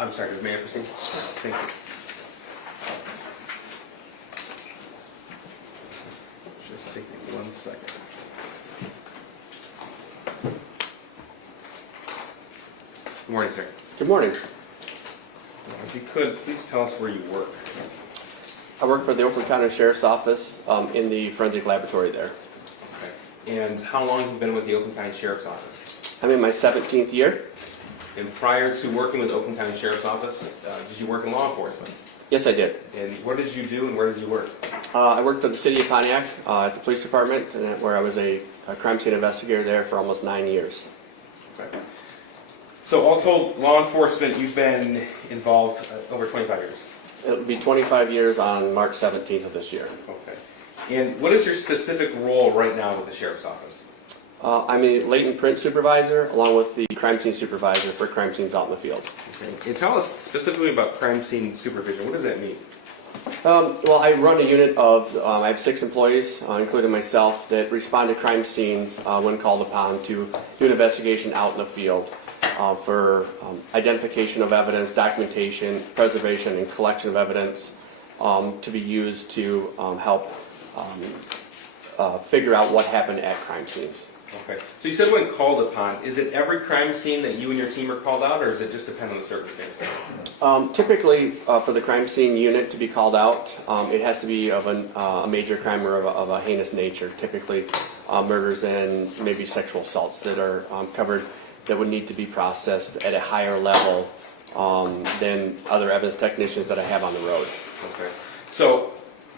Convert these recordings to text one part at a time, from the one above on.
I'm sorry, may I proceed? Thank you. Just take me 1 second. Good morning, sir. Good morning. If you could, please tell us where you work. I work for the Oakland County Sheriff's Office in the forensic laboratory there. Okay. And how long have you been with the Oakland County Sheriff's Office? I'm in my 17th year. And prior to working with the Oakland County Sheriff's Office, did you work in law enforcement? Yes, I did. And what did you do and where did you work? I worked for the City of Pontiac at the police department, where I was a crime scene investigator there for almost 9 years. Okay. So all told, law enforcement, you've been involved over 25 years. It'll be 25 years on March 17th of this year. Okay. And what is your specific role right now with the Sheriff's Office? I'm a latent print supervisor along with the crime scene supervisor for crime scenes out in the field. Okay. And tell us specifically about crime scene supervision. What does that mean? Well, I run a unit of, I have 6 employees, including myself, that respond to crime scenes when called upon to do an investigation out in the field for identification of evidence, documentation, preservation, and collection of evidence to be used to help figure out what happened at crime scenes. Okay. So you said when called upon, is it every crime scene that you and your team are called out, or does it just depend on the circumstance? Typically, for the crime scene unit to be called out, it has to be of a major crime or of a heinous nature, typically murders and maybe sexual assaults that are covered that would need to be processed at a higher level than other evidence technicians that I have on the road. Okay. So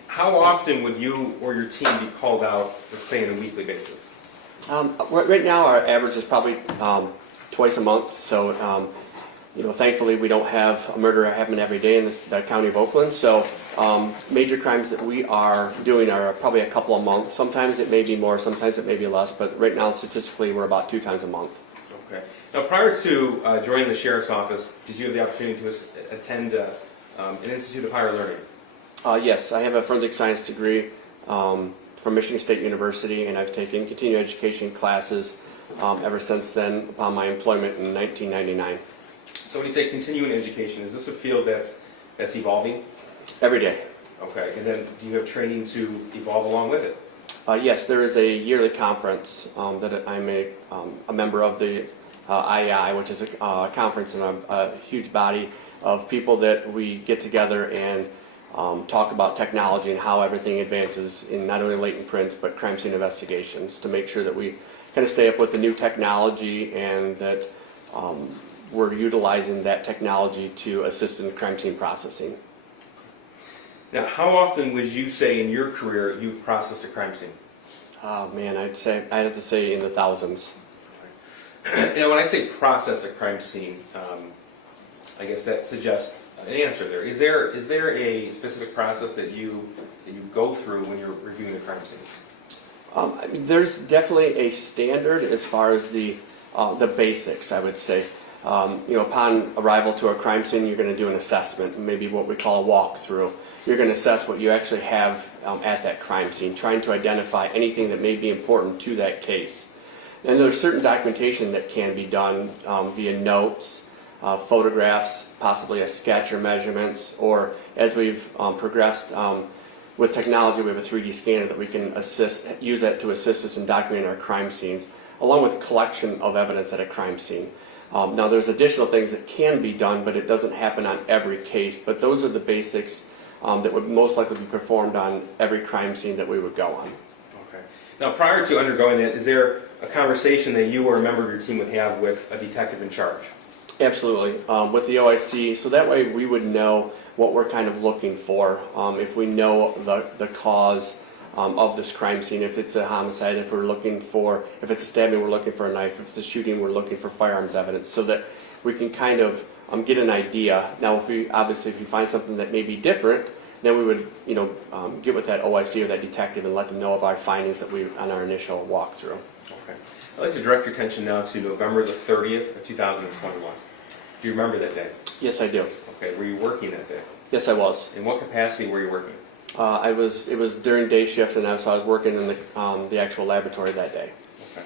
how often would you or your team be called out, let's say, on a weekly basis? Right now, our average is probably twice a month. So, thankfully, we don't have a murder happen every day in the county of Oakland. So, major crimes that we are doing are probably a couple a month. Sometimes it may be more, sometimes it may be less. But right now, statistically, we're about 2 times a month. Okay. Now, prior to joining the Sheriff's Office, did you have the opportunity to attend an Institute of Higher Learning? Yes, I have a forensic science degree from Michigan State University, and I've taken continuing education classes ever since then upon my employment in 1999. So when you say continuing education, is this a field that's evolving? Every day. Okay. And then do you have training to evolve along with it? Yes, there is a yearly conference that I'm a member of, the IEI, which is a conference and a huge body of people that we get together and talk about technology and how everything advances in not only latent prints but crime scene investigations, to make sure that we kind of stay up with the new technology and that we're utilizing that technology to assist in crime scene processing. Now, how often would you say in your career you've processed a crime scene? Oh man, I'd have to say in the thousands. Now, when I say process a crime scene, I guess that suggests an answer there. Is there a specific process that you go through when you're reviewing the crime scene? There's definitely a standard as far as the basics, I would say. Upon arrival to a crime scene, you're going to do an assessment, maybe what we call a walkthrough. You're going to assess what you actually have at that crime scene, trying to identify anything that may be important to that case. And there's certain documentation that can be done via notes, photographs, possibly a sketch or measurements, or as we've progressed with technology, we have a 3D scanner that we can use that to assist us in documenting our crime scenes, along with collection of evidence at a crime scene. Now there's additional things that can be done, but it doesn't happen on every case, but those are the basics that would most likely be performed on every crime scene that we would go on. Okay. Now, prior to undergoing that, is there a conversation that you or a member of your team would have with a detective in charge? Absolutely, with the OIC, so that way we would know what we're kind of looking for. If we know the cause of this crime scene, if it's a homicide, if it's a stabbing, we're looking for a knife, if it's a shooting, we're looking for firearms evidence, so that we can kind of get an idea. Now, if you find something that may be different, then we would, get with that OIC or that detective and let them know of our findings on our initial walkthrough. Okay. I'd like to direct your attention now to November the 30th of 2021. Do you remember that day? Yes, I do. Okay. Were you working that day? Yes, I was. In what capacity were you working? It was during day shift, and so I was working in the actual laboratory that day. Okay.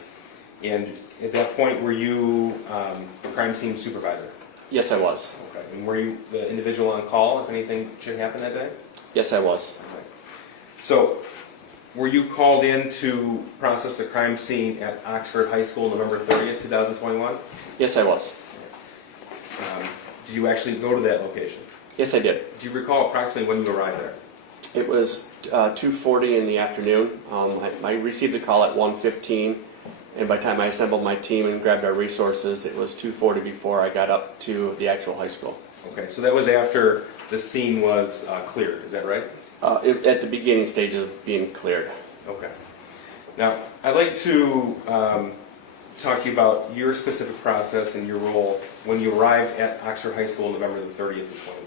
And at that point, were you a crime scene supervisor? Yes, I was. Okay. And were you the individual on call if anything should happen that day? Yes, I was. Okay. So, were you called in to process the crime scene at Oxford High School November 30th, 2021? Yes, I was. Did you actually go to that location? Yes, I did. Do you recall approximately when you arrived there? It was 2:40 in the afternoon. I received the call at 1:15, and by the time I assembled my team and grabbed our resources, it was 2:40 before I got up to the actual high school. Okay, so that was after the scene was cleared, is that right? At the beginning stages of being cleared. Okay. Now, I'd like to talk to you about your specific process and your role when you arrived at Oxford High School November the 30th of 21.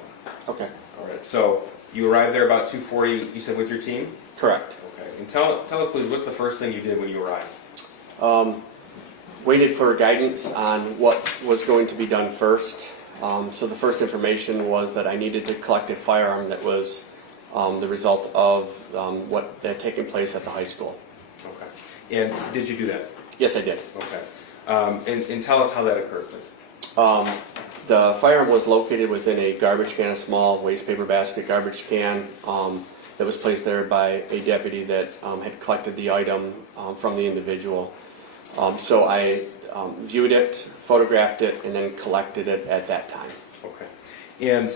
Okay. All right, so you arrived there about 2:40, you said, with your team? Correct. Okay, and tell us please, what's the first thing you did when you arrived? Waited for guidance on what was going to be done first. So the first information was that I needed to collect a firearm that was the result of what had taken place at the high school. Okay, and did you do that? Yes, I did. Okay, and tell us how that occurred, please. The firearm was located within a garbage can, a small waste paper basket garbage can that was placed there by a deputy that had collected the item from the individual. So I viewed it, photographed it, and then collected it at that time. Okay. And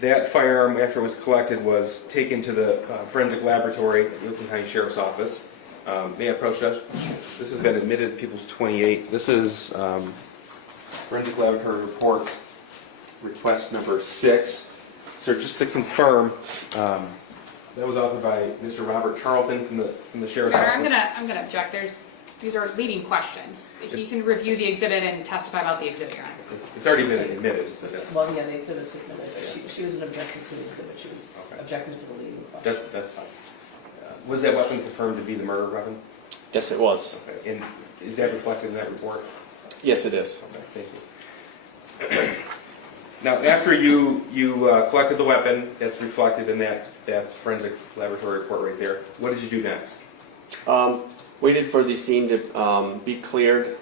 that firearm, after it was collected, was taken to the forensic laboratory at the Oakland County Sheriff's Office. May I approach, Judge? This has been admitted People's 28. This is forensic laboratory report request number 6. So just to confirm, that was authored by Mr. Robert Charlton from the Sheriff's Your Office. Honor, I'm gonna object. These are leading questions. He can review the exhibit and testify about the exhibit, Your Honor. It's already been admitted. So Well, yeah, the exhibit's admitted, but she was an objector to the exhibit, she was Okay. objecting to the leading question. that's fine. Was that weapon confirmed to be the murder weapon? Yes, it was. Okay. And is that reflected in that report? Yes, it is. Okay, thank you. Now, after you collected the weapon, that's reflected in that forensic laboratory report right there. What did you do next? Waited for the scene to be cleared.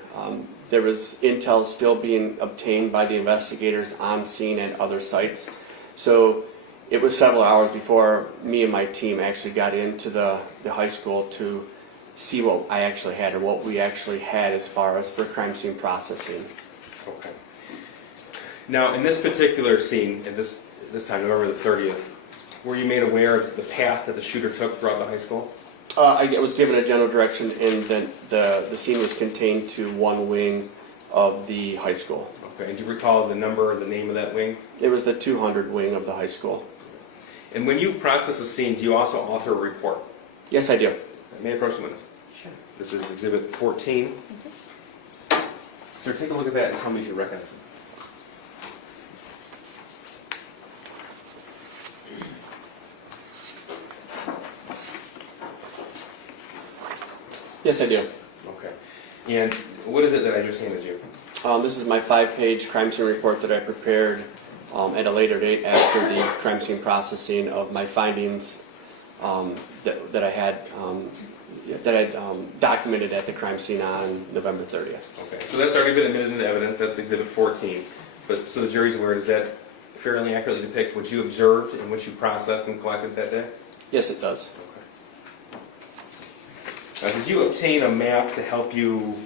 There was intel still being obtained by the investigators on scene and other sites. So it was several hours before me and my team actually got into the high school to see what I actually had or what we actually had as far as for crime scene processing. Okay. Now, in this particular scene, at this time, November the 30th, were you made aware of the path that the shooter took throughout the high school? I was given a general direction, and then the scene was contained to one wing of the high school. Okay. And do you recall the number or the name of that wing? It was the 200 wing of the high school. And when you process a scene, do you also author a report? Yes, I do. May I approach the witness? Sure. This is Exhibit 14. Sir, take a look at that and tell me if you recognize it. Yes, I do. Okay. And what is it that I just handed you? This is my 5-page crime scene report that I prepared at a later date after the crime scene processing of my findings that I had documented at the crime scene on November 30th. Okay, so that's already been admitted into evidence. That's Exhibit 14. But so the jury's aware, does that fairly accurately depict what you observed and what you processed and collected that day? Yes, it does. Okay. Did you obtain a map to help you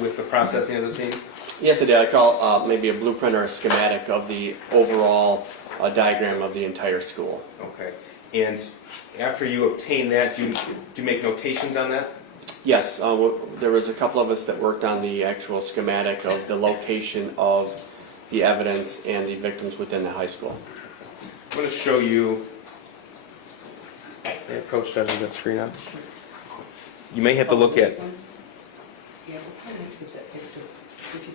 with the processing of the scene? Yes, I did. I call maybe a blueprint or a schematic of the overall diagram of the entire school. Okay. And after you obtain that, do you make notations on that? Yes, there was a couple of us that worked on the actual schematic of the location of the evidence and the victims within the high school. I'm going to show you. May I approach judging that screen on? You may have to look at. Yeah, we'll probably have to get that exhibit. See if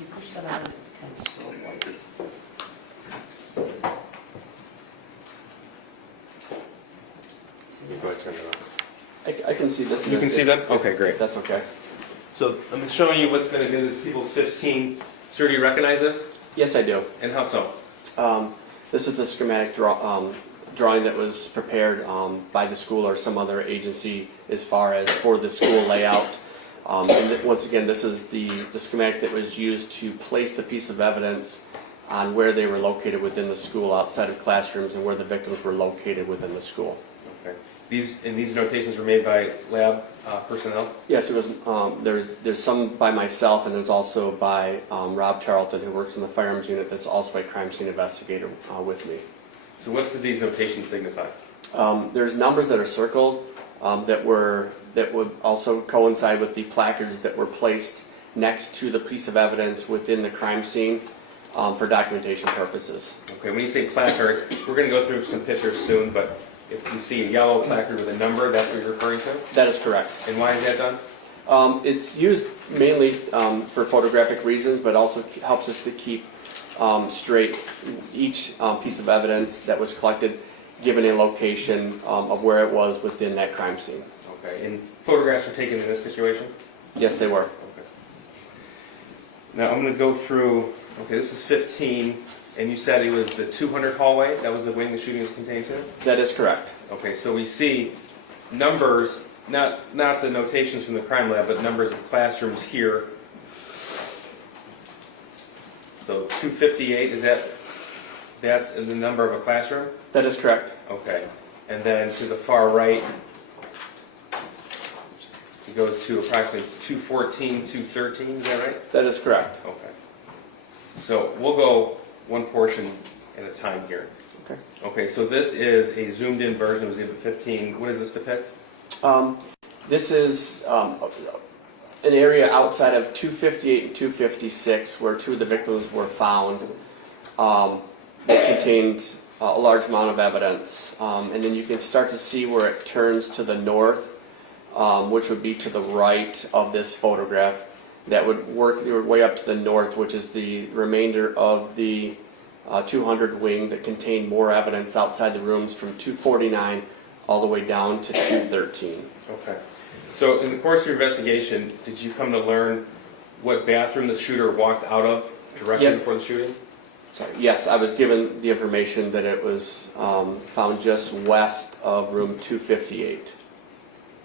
you push that on, it kind of scroll lights. Go ahead, turn it on. I can see this. You can see that? Okay, great. That's okay. So I'm showing you what's been admitted as People's 15. Sir, do you recognize this? Yes, I do. And how so? This is the schematic drawing that was prepared by the school or some other agency as far as for the school layout. Once again, this is the schematic that was used to place the piece of evidence on where they were located within the school, outside of classrooms, and where the victims were located within the school. Okay. These notations were made by lab personnel? Yes, it was. There's some by myself, and there's also by Rob Charlton, who works in the firearms unit. That's also a crime scene investigator with me. So what do these notations signify? There's numbers that are circled that would also coincide with the placards that were placed next to the piece of evidence within the crime scene for documentation purposes. Okay, when you say placard, we're going to go through some pictures soon, but if you see a yellow placard with a number, that's what you're referring to? That is correct. And why is that done? It's used mainly for photographic reasons, but also helps us to keep straight each piece of evidence that was collected, given a location of where it was within that crime scene. Okay, and photographs were taken in this situation? Yes, they were. Okay. Now I'm going to go through, okay, this is 15, and you said it was the 200 hallway? That was the wing the shooting was contained to? That is correct. Okay, so we see numbers, not the notations from the crime lab, but numbers of classrooms here. So 258, that's the number of a classroom? That is correct. Okay, and then to the far right, it goes to approximately 214, 213, is that right? That is correct. Okay. So we'll go one portion at a time here. Okay. Okay, so this is a zoomed in version of Exhibit 15. What does this depict? This is an area outside of 258 and 256 where two of the victims were found that contained a large amount of evidence. And then you can start to see where it turns to the north, which would be to the right of this photograph. That would work your way up to the north, which is the remainder of the 200 wing that contained more evidence outside the rooms from 249 all the way down to 213. Okay. So in the course of your investigation, did you come to learn what bathroom the shooter walked out of directly Yep. before the shooting? Sorry. Yes, I was given the information that it was found just west of room 258.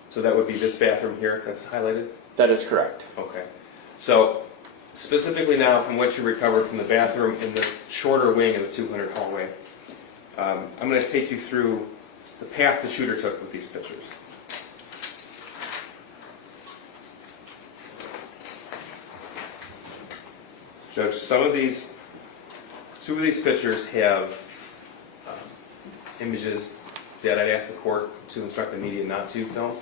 So that would be this bathroom here that's highlighted? That is correct. Okay. So specifically now from what you recovered from the bathroom in this shorter wing of the 200 hallway, I'm going to take you through the path the shooter took with these pictures. Judge, two of these pictures have images that I'd ask the court to instruct the media not to film.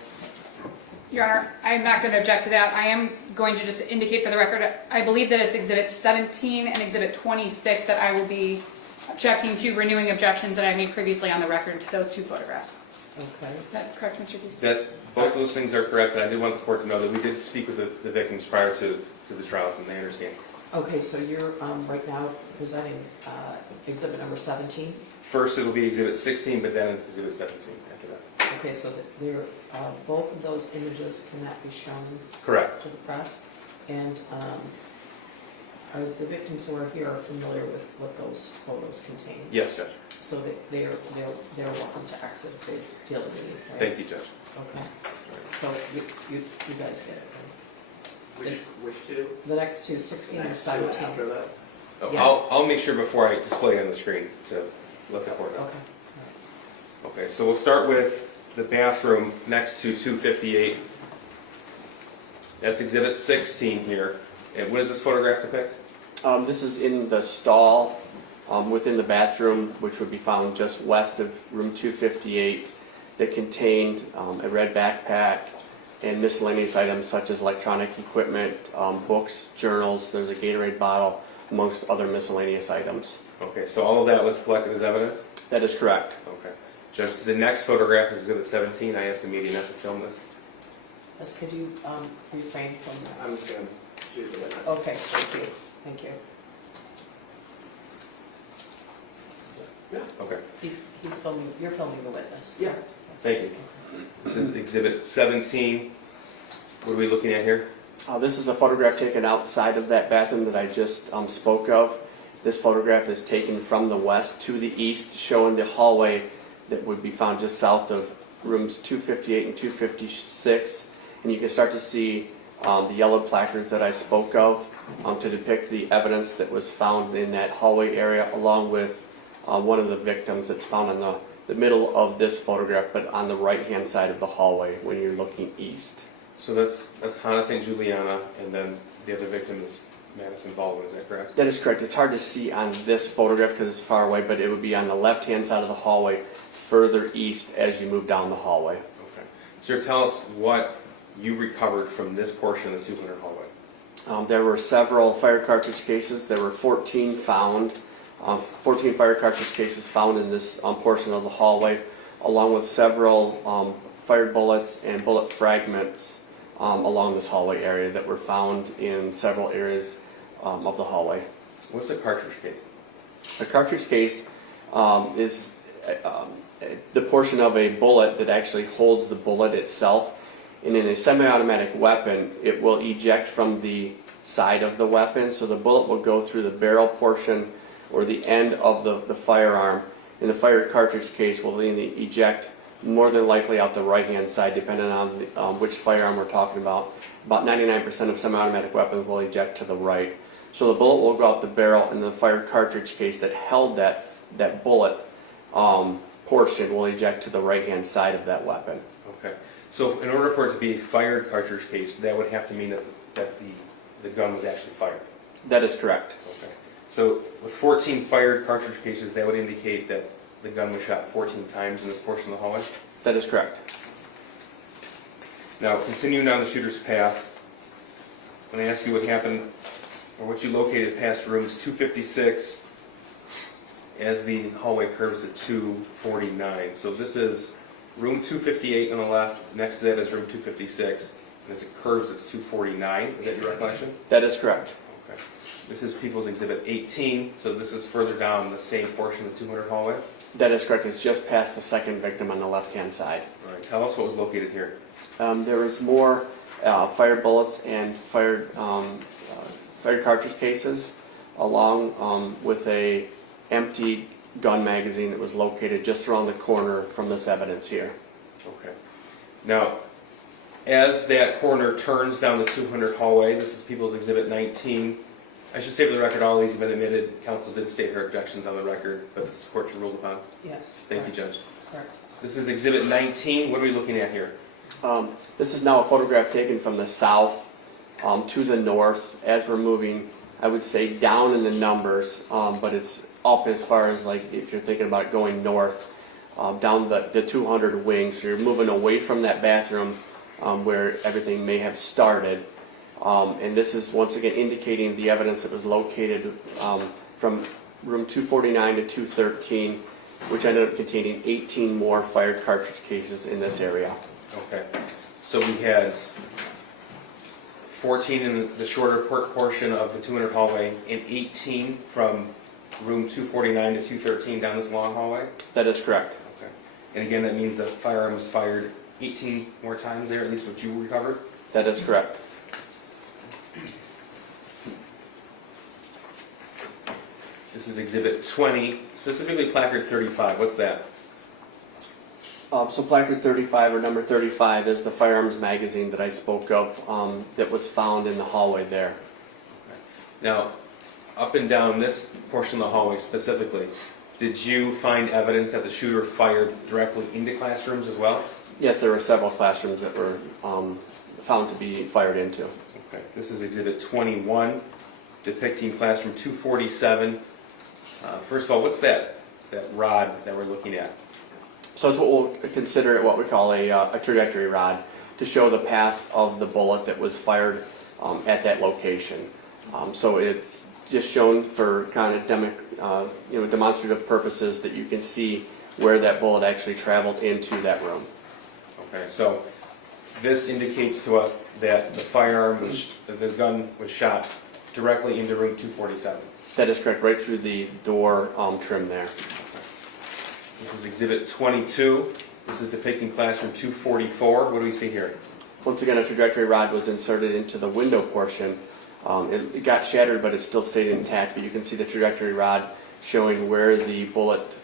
Your Honor, I'm not going to object to that. I am going to just indicate for the record, I believe that it's Exhibit 17 and Exhibit 26 that I will be objecting to, renewing objections that I made previously on the record to those two photographs. Okay. Is that correct, Mr. Keith? Both of those things are correct, and I did want the court to know that we did speak with the victims prior to the trials, and they understand. Okay, so you're right now presenting exhibit number 17? First, it'll be Exhibit 16, but then it's Exhibit 17 after that. Okay, so that both of those images cannot be shown Correct. to the press? And are the victims who are here familiar with what those photos contain? Yes, Judge. So that they're welcome to exit if they feel the need, right? Thank you, Judge. Okay, so you guys get it, right? Which two? The next two, 16 and Next two 17. after this? Oh, Yeah. I'll make sure before I display it on the screen to let the court know. Okay. Okay, so we'll start with the bathroom next to 258. That's Exhibit 16 here. And what does this photograph depict? This is in the stall within the bathroom, which would be found just west of room 258, that contained a red backpack and miscellaneous items such as electronic equipment, books, journals. There's a Gatorade bottle, amongst other miscellaneous items. Okay, so all of that was collected as evidence? That is correct. Okay. Judge, the next photograph is Exhibit 17. I asked the media not to film this. Yes, could you refrain from that? I'm just going to shoot the witness. Okay, thank you, thank you. Okay, He's filming, you're filming the witness? Yeah. thank you. This is Exhibit 17. What are we looking at here? This is a photograph taken outside of that bathroom that I just spoke of. This photograph is taken from the west to the east, showing the hallway that would be found just south of rooms 258 and 256. And you can start to see the yellow placards that I spoke of to depict the evidence that was found in that hallway area, along with one of the victims that's found in the middle of this photograph, but on the right-hand side of the hallway when you're looking east. So that's Hannah St. Juliana, and then the other victim is Madison Baldwin, is that correct? That is correct. It's hard to see on this photograph because it's far away, but it would be on the left-hand side of the hallway, further east as you move down the hallway. Okay. Sir, tell us what you recovered from this portion of the 200 hallway. There were several fire cartridge cases. There were 14 found, 14 fire cartridge cases found in this portion of the hallway, along with several fired bullets and bullet fragments along this hallway area that were found in several areas of the hallway. What's the cartridge case? A cartridge case is the portion of a bullet that actually holds the bullet itself. And in a semi-automatic weapon, it will eject from the side of the weapon, so the bullet will go through the barrel portion or the end of the firearm, and the fire cartridge case will then eject more than likely out the right-hand side, depending on which firearm we're talking about. About 99% of semi-automatic weapons will eject to the right. So the bullet will go out the barrel, and the fire cartridge case that held that bullet portion will eject to the right-hand side of that weapon. Okay. So in order for it to be a fired cartridge case, that would have to mean that the gun was actually fired. That is correct. Okay. So with 14 fired cartridge cases, that would indicate that the gun was shot 14 times in this portion of the hallway? That is correct. Now, continuing down the shooter's path, when I ask you what happened, or what you located past rooms 256 as the hallway curves at 249. So this is room 258 on the left, next to that is room 256, and as it curves it's 249. Is that your recollection? That is correct. Okay. This is People's Exhibit 18, so this is further down the same portion of the 200 hallway? That is correct. It's just past the second victim on the left-hand side. All right, tell us what was located here. There was more fired bullets and fired cartridge cases, along with a empty gun magazine that was located just around the corner from this evidence here. Okay. Now, as that corner turns down the 200 hallway, this is People's Exhibit 19. I should say for the record, all of these have been admitted. Counsel did state her objections on the record, but this court ruled upon. Yes. Thank you, Judge. Correct. This is Exhibit 19. What are we looking at here? This is now a photograph taken from the south to the north. As we're moving, I would say down in the numbers, but it's up as far as, like, if you're thinking about going north, down the 200 wing. So you're moving away from that bathroom where everything may have started. And this is once again indicating the evidence that was located from room 249 to 213, which ended up containing 18 more fired cartridge cases in this area. Okay. So we had 14 in the shorter portion of the 200 hallway and 18 from room 249 to 213 down this long hallway? That is correct. Okay. And again, that means the firearm was fired 18 more times there, at least what you recovered? That is correct. This is Exhibit 20, specifically placard 35. What's that? So placard 35, or number 35, is the firearms magazine that I spoke of that was found in the hallway there. Now, up and down this portion of the hallway specifically, did you find evidence that the shooter fired directly into classrooms as well? Yes, there were several classrooms that were found to be fired into. Okay. This is Exhibit 21, depicting classroom 247. First of all, what's that rod that we're looking at? So it's what we'll consider what we call a trajectory rod to show the path of the bullet that was fired at that location. So it's just shown for kind of demonstrative purposes that you can see where that bullet actually traveled into that room. Okay, so this indicates to us that the gun was shot directly into room 247. That is correct, right through the door trim there. This is Exhibit 22. This is depicting classroom 244. What do we see here? Once again, a trajectory rod was inserted into the window portion. It got shattered, but it still stayed intact. But you can see the trajectory rod showing where the bullet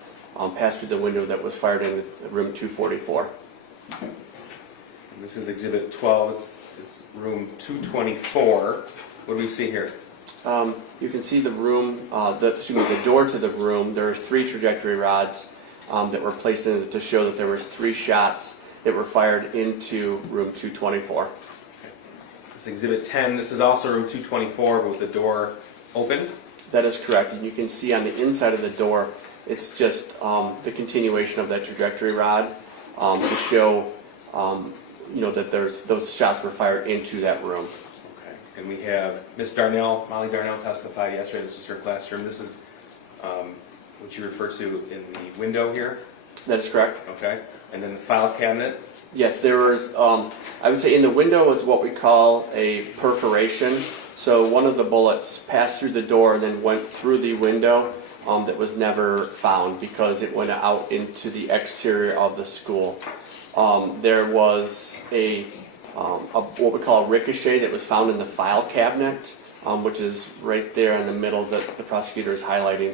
passed through the window that was fired in room 244. This is Exhibit 12. It's room 224. What do we see here? You can see the room, the door to the room. There are 3 trajectory rods that were placed in it to show that there was 3 shots that were fired into room 224. This is Exhibit 10. This is also room 224, but with the door open. That is correct, and you can see on the inside of the door, it's just the continuation of that trajectory rod to show, that those shots were fired into that room. Okay. And we have Miss Darnell, Molly Darnell testified yesterday. This was her classroom. This is what you refer to in the window here. That is correct. Okay. And then the file cabinet. Yes, there was, I would say in the window is what we call a perforation. So one of the bullets passed through the door and then went through the window that was never found because it went out into the exterior of the school. There was what we call a ricochet that was found in the file cabinet, which is right there in the middle that the prosecutor is highlighting.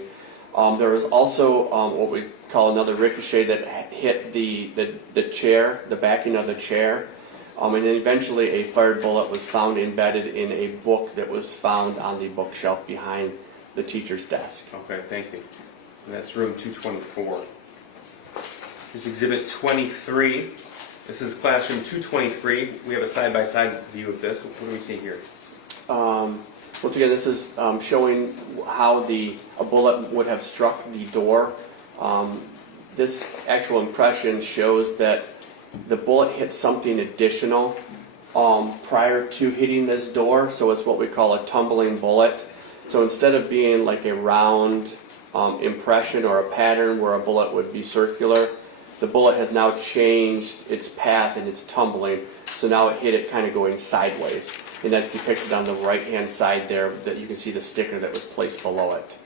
There was also what we call another ricochet that hit the chair, the backing of the chair. And then eventually a fired bullet was found embedded in a book that was found on the bookshelf behind the teacher's desk. Okay, thank you. And that's room 224. Here's Exhibit 23. This is classroom 223. We have a side-by-side view of this. What do we see here? Once again, this is showing how a bullet would have struck the door. This actual impression shows that the bullet hit something additional prior to hitting this door, so it's what we call a tumbling bullet. So instead of being like a round impression or a pattern where a bullet would be circular, the bullet has now changed its path and it's tumbling, so now it hit it kind of going sideways. And that's depicted on the right-hand side there, that you can see the sticker that was placed below it.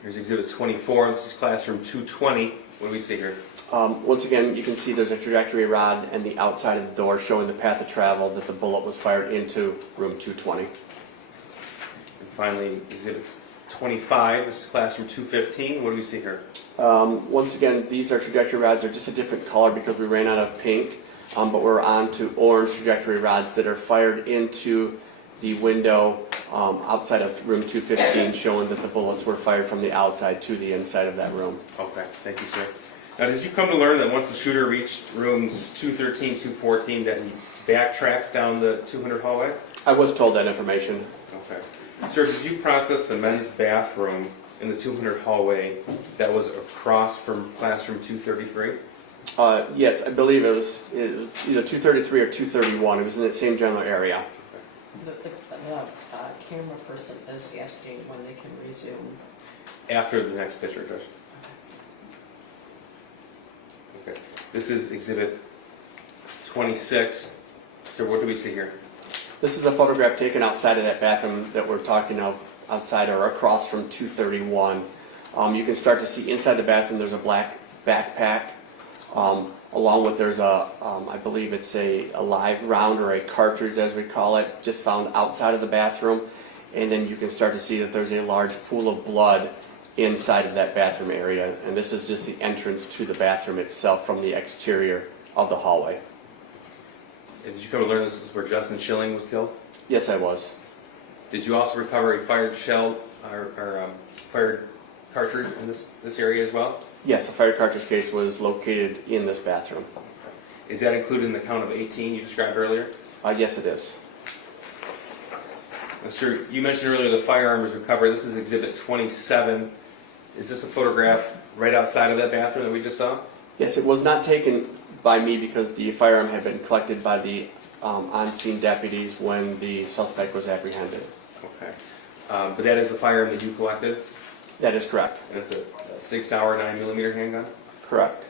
Here's Exhibit 24. This is classroom 220. What do we see here? Once again, you can see there's a trajectory rod and the outside of the door showing the path of travel that the bullet was fired into room 220. And finally, Exhibit 25. This is classroom 215. What do we see here? Once again, these are trajectory rods. They're just a different color because we ran out of pink, but we're on to orange trajectory rods that are fired into the window outside of room 215, showing that the bullets were fired from the outside to the inside of that room. Okay, thank you, sir. Now, did you come to learn that once the shooter reached rooms 213, 214, that he backtracked down the 200 hallway? I was told that information. Okay. Sir, did you process the men's bathroom in the 200 hallway that was across from classroom 233? Yes, I believe it was either 233 or 231. It was in that same general area. The camera person is asking when they can resume. After the next picture, Judge. Okay. This is Exhibit 26. So what do we see here? This is a photograph taken outside of that bathroom that we're talking of, outside or across from 231. You can start to see inside the bathroom there's a black backpack, along with there's I believe it's a live round or a cartridge as we call it, just found outside of the bathroom. And then you can start to see that there's a large pool of blood inside of that bathroom area. And this is just the entrance to the bathroom itself from the exterior of the hallway. And did you come to learn this is where Justin Schilling was killed? Yes, I was. Did you also recover a fired shell or fired cartridge in this area as well? Yes, a fired cartridge case was located in this bathroom. Is that included in the count of 18 you described earlier? Yes, it is. Sir, you mentioned earlier the firearm was recovered. This is Exhibit 27. Is this a photograph right outside of that bathroom that we just saw? Yes, it was not taken by me because the firearm had been collected by the on-scene deputies when the suspect was apprehended. Okay. But that is the firearm that you collected? That is correct. And it's a 6-hour 9mm handgun? Correct.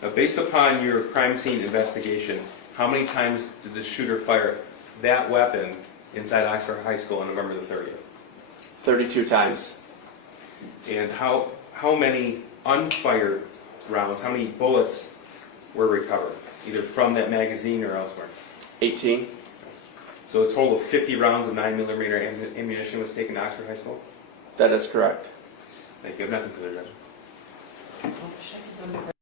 Now, based upon your crime scene investigation, how many times did the shooter fire that weapon inside Oxford High School on November the 30th? 32 times. And how many unfired rounds, how many bullets were recovered, either from that magazine or elsewhere? 18. So a total of 50 rounds of 9mm ammunition was taken to Oxford High School? That is correct. Thank you. I have nothing further, Judge. Oh,